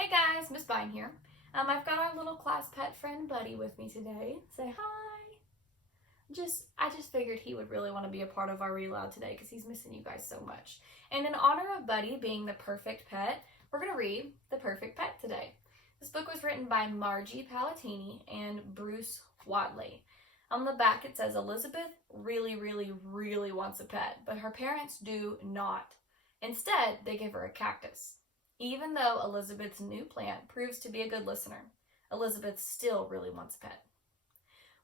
Hey guys, Miss Vine here. I've got our little class pet friend Buddy with me today. Say hi. I just figured he would really want to be a part of our Read-Aloud today because he's missing you guys so much. And in honor of Buddy being the perfect pet, we're going to read The Perfect Pet today. This book was written by Margie Palatini and Bruce Wadley. On the back it says Elizabeth really wants a pet, but her parents do not. Instead, they give her a cactus. Even though Elizabeth's new plant proves to be a good listener, Elizabeth still really wants a pet.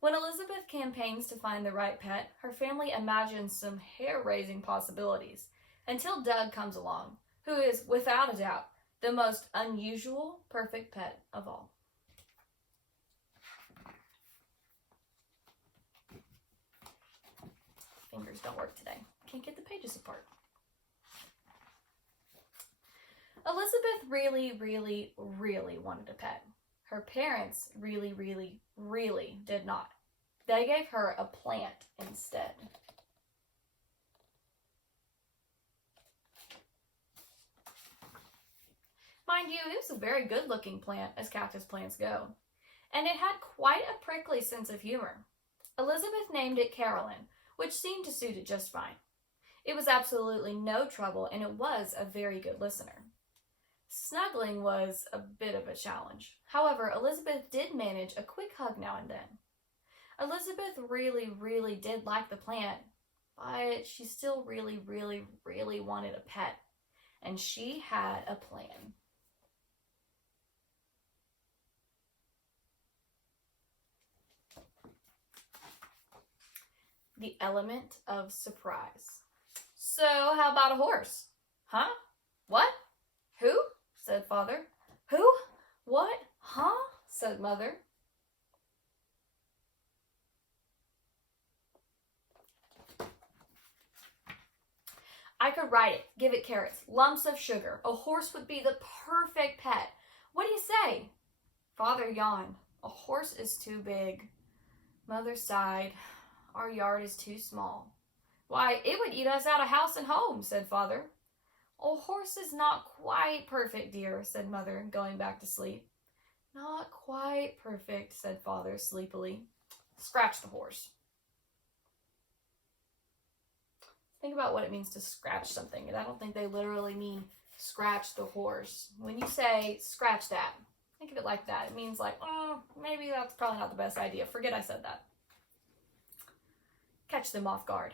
When Elizabeth campaigns to find the right pet, her family imagines some hair-raising possibilities, until Doug comes along, who is, without a doubt, the most unusual, perfect pet of all. Fingers don't work today. Can't get the pages apart. Elizabeth really wanted a pet. Her parents really did not. They gave her a plant instead. Mind you, it was a very good-looking plant, as cactus plants go, and it had quite a prickly sense of humor. Elizabeth named it Carolyn, which seemed to suit it just fine. It was absolutely no trouble, and it was a very good listener. Snuggling was a bit of a challenge. However, Elizabeth did manage a quick hug now and then. Elizabeth really did like the plant, but she still really wanted a pet. And she had a plan. The element of surprise. So, how about a horse? Huh? What? Who? Said Father. Who? What? Huh? Said Mother. I could ride it, give it carrots, lumps of sugar. A horse would be the perfect pet. What do you say? Father yawned. A horse is too big. Mother sighed. Our yard is too small. Why, it would eat us out of house and home, said Father. A horse is not quite perfect, dear, said Mother, going back to sleep. Not quite perfect, said Father sleepily. Scratch the horse. Think about what it means to scratch something. And I don't think they literally mean scratch the horse. When you say scratch that, think of it like that. It means like, oh, maybe that's probably not the best idea. Forget I said that. Catch them off guard.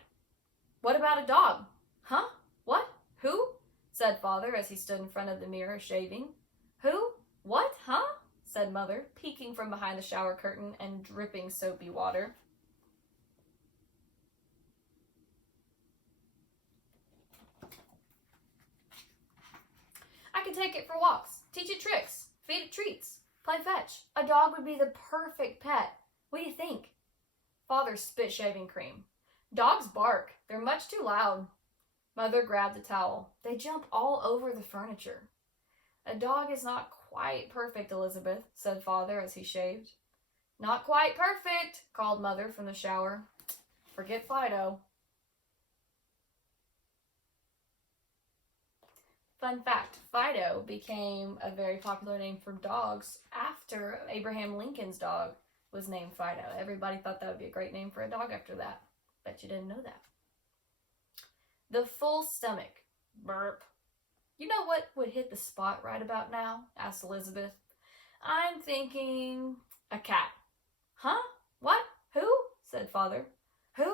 What about a dog? Huh? What? Who? Said Father as he stood in front of the mirror shaving. Who? What? Huh? Said Mother, peeking from behind the shower curtain and dripping soapy water. I could take it for walks, teach it tricks, feed it treats, play fetch. A dog would be the perfect pet. What do you think? Father spit shaving cream. Dogs bark. They're much too loud. Mother grabbed a towel. They jump all over the furniture. A dog is not quite perfect, Elizabeth, said Father as he shaved. Not quite perfect, called Mother from the shower. Forget Fido. Fun fact, Fido became a very popular name for dogs after Abraham Lincoln's dog was named Fido. Everybody thought that would be a great name for a dog after that. Bet you didn't know that. The full stomach. Burp. You know what would hit the spot right about now? Asked Elizabeth. I'm thinking a cat. Huh? What? Who? Said Father. Who?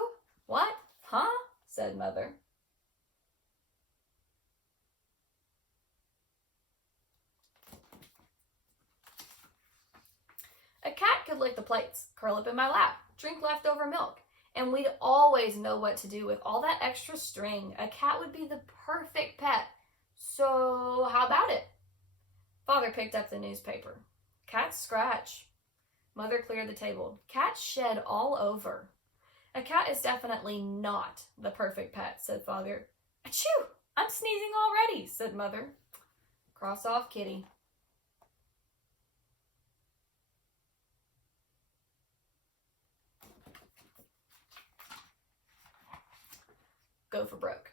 What? Huh? Said Mother. A cat could lick the plates, curl up in my lap, drink leftover milk, and we'd always know what to do with all that extra string. A cat would be the perfect pet. So, how about it? Father picked up the newspaper. Cats scratch. Mother cleared the table. Cats shed all over. A cat is definitely not the perfect pet, said Father. Achoo! I'm sneezing already, said Mother. Cross off, kitty. Go for broke.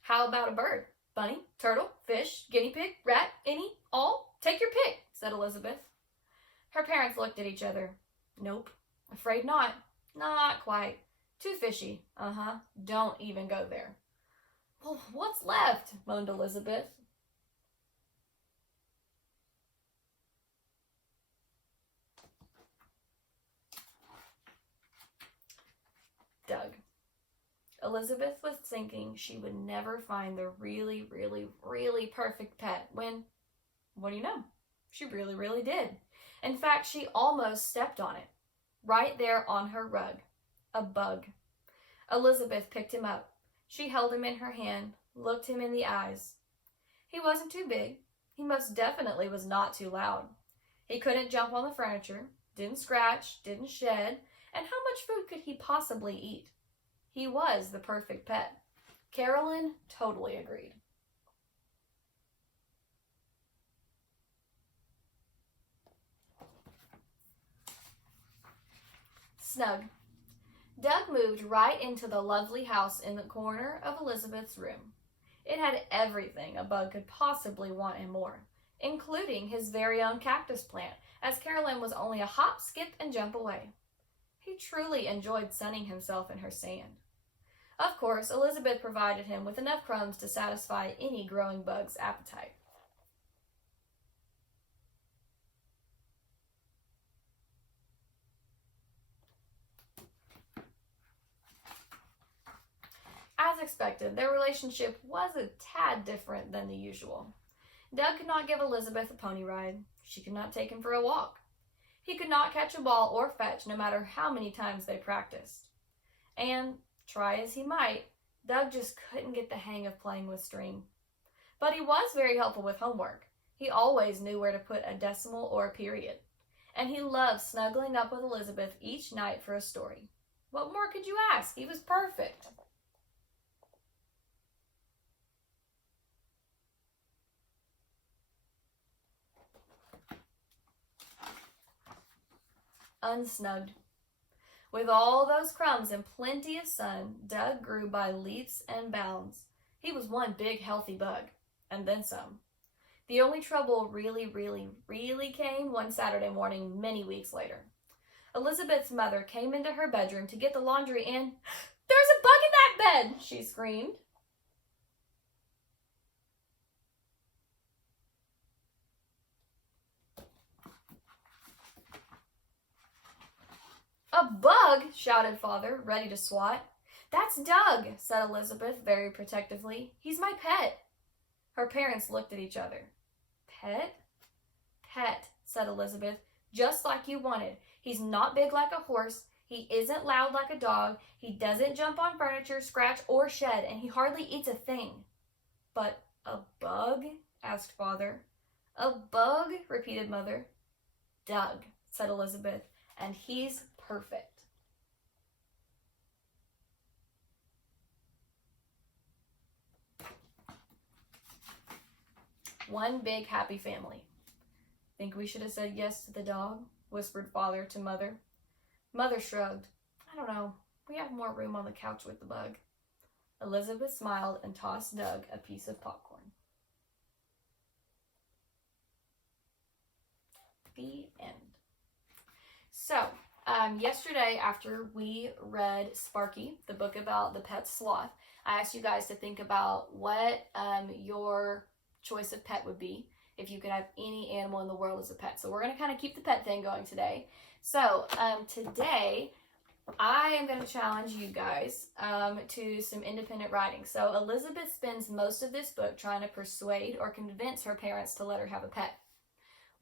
How about a bird? Bunny, turtle, fish, guinea pig, rat, any, all? Take said Elizabeth. Her parents looked at each other. Nope, afraid not. Not quite. Too fishy. Don't even go there. Well, what's left? Moaned Elizabeth. Doug. Elizabeth was thinking she would never find the really, really, really perfect pet when, what do you know? She really, really did. In fact, she almost stepped on it. Right there on her rug. A bug. Elizabeth picked him up. She held him in her hand, looked him in the eyes. He wasn't too big. He most definitely was not too loud. He couldn't jump on the furniture, didn't scratch, didn't shed, and how much food could he possibly eat? He was the perfect pet. Carolyn totally agreed. Snug. Doug moved right into the lovely house in the corner of Elizabeth's room. It had everything a bug could possibly want and more, including his very own cactus plant, as Carolyn was only a hop, skip, and jump away. He truly enjoyed sunning himself in her sand. Of course, Elizabeth provided him with enough crumbs to satisfy any growing bug's appetite. As expected, their relationship was a tad different than the usual. Doug could not give Elizabeth a pony ride. She could not take him for a walk. He could not catch a ball or fetch no matter how many times they practiced. And, try as he might, Doug just couldn't get the hang of playing with string. But he was very helpful with homework. He always knew where to put a decimal or a period. And he loved snuggling up with Elizabeth each night for a story. What more could you ask? He was perfect. Unsnugged. With all those crumbs and plenty of sun, Doug grew by leaps and bounds. He was one big healthy bug, and then some. The only trouble really came one Saturday morning many weeks later. Elizabeth's mother came into her bedroom to get the laundry and, "There's a bug in that bed!" she screamed. "A bug!" shouted Father, ready to swat. "That's Doug," said Elizabeth very protectively. "He's my pet." Her parents looked at each other. "Pet?" "Pet," said Elizabeth, "just like you wanted. He's not big like a horse. He isn't loud like a dog. He doesn't jump on furniture, scratch, or shed, and he hardly eats a thing." "But a bug?" asked Father. "A bug?" repeated Mother. "Doug," said Elizabeth, "and he's perfect." One big happy family. "Think we should have said yes to the dog?" whispered Father to Mother. Mother shrugged. "I don't know. We have more room on the couch with the bug." Elizabeth smiled and tossed Doug a piece of popcorn. The end. So, yesterday after we read Sparky, the book about the pet sloth, I asked you guys to think about what your choice of pet would be if you could have any animal in the world as a pet. So we're going to kind of keep the pet thing going today. So today I am going to challenge you guys to some independent writing. So Elizabeth spends most of this book trying to persuade or convince her parents to let her have a pet.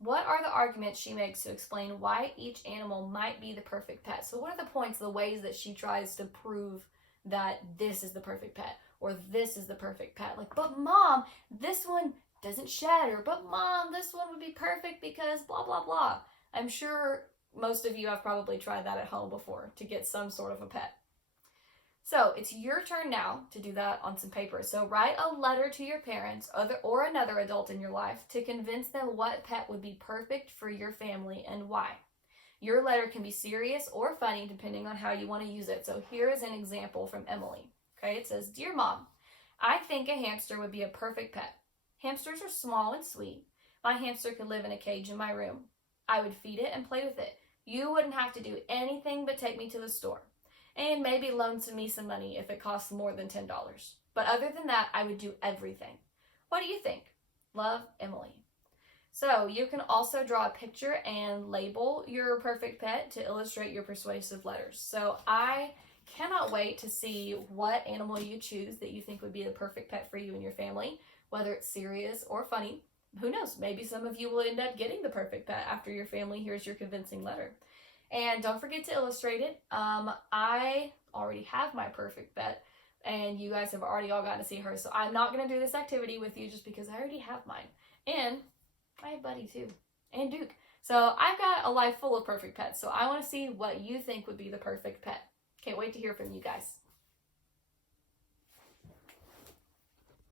What are the arguments she makes to explain why each animal might be the perfect pet? So what are the points, the ways that she tries to prove that this is the perfect pet or this is the perfect pet? Like, "But Mom, this one doesn't shed," or "But Mom, this one would be perfect because blah, blah, blah." I'm sure most of you have probably tried that at home before to get some sort of a pet. So it's your turn now to do that on some paper. So write a letter to your parents or another adult in your life to convince them what pet would be perfect for your family and why. Your letter can be serious or funny depending on how you want to use it. So here is an example from Emily. Okay, it says, "Dear Mom, I think a hamster would be a perfect pet. Hamsters are small and sweet, My hamster could live in a cage in my room. I would feed it and play with it. You wouldn't have to do anything but take me to the store. And maybe loan me some money if it costs more than $10. But other than that, I would do everything. What do you think? Love, Emily. So you can also draw a picture and label your perfect pet to illustrate your persuasive letters. So I cannot wait to see what animal you choose that you think would be the perfect pet for you and your family, whether it's serious or funny. Who knows? Maybe some of you will end up getting the perfect pet after your family hears your convincing letter. And don't forget to illustrate it. I already have my perfect pet, and you guys have already all gotten to see her. So I'm not going to do this activity with you just because I already have mine. And I have Buddy too, and Duke. So I've got a life full of perfect pets. So I want to see what you think would be the perfect pet. Can't wait to hear from you guys.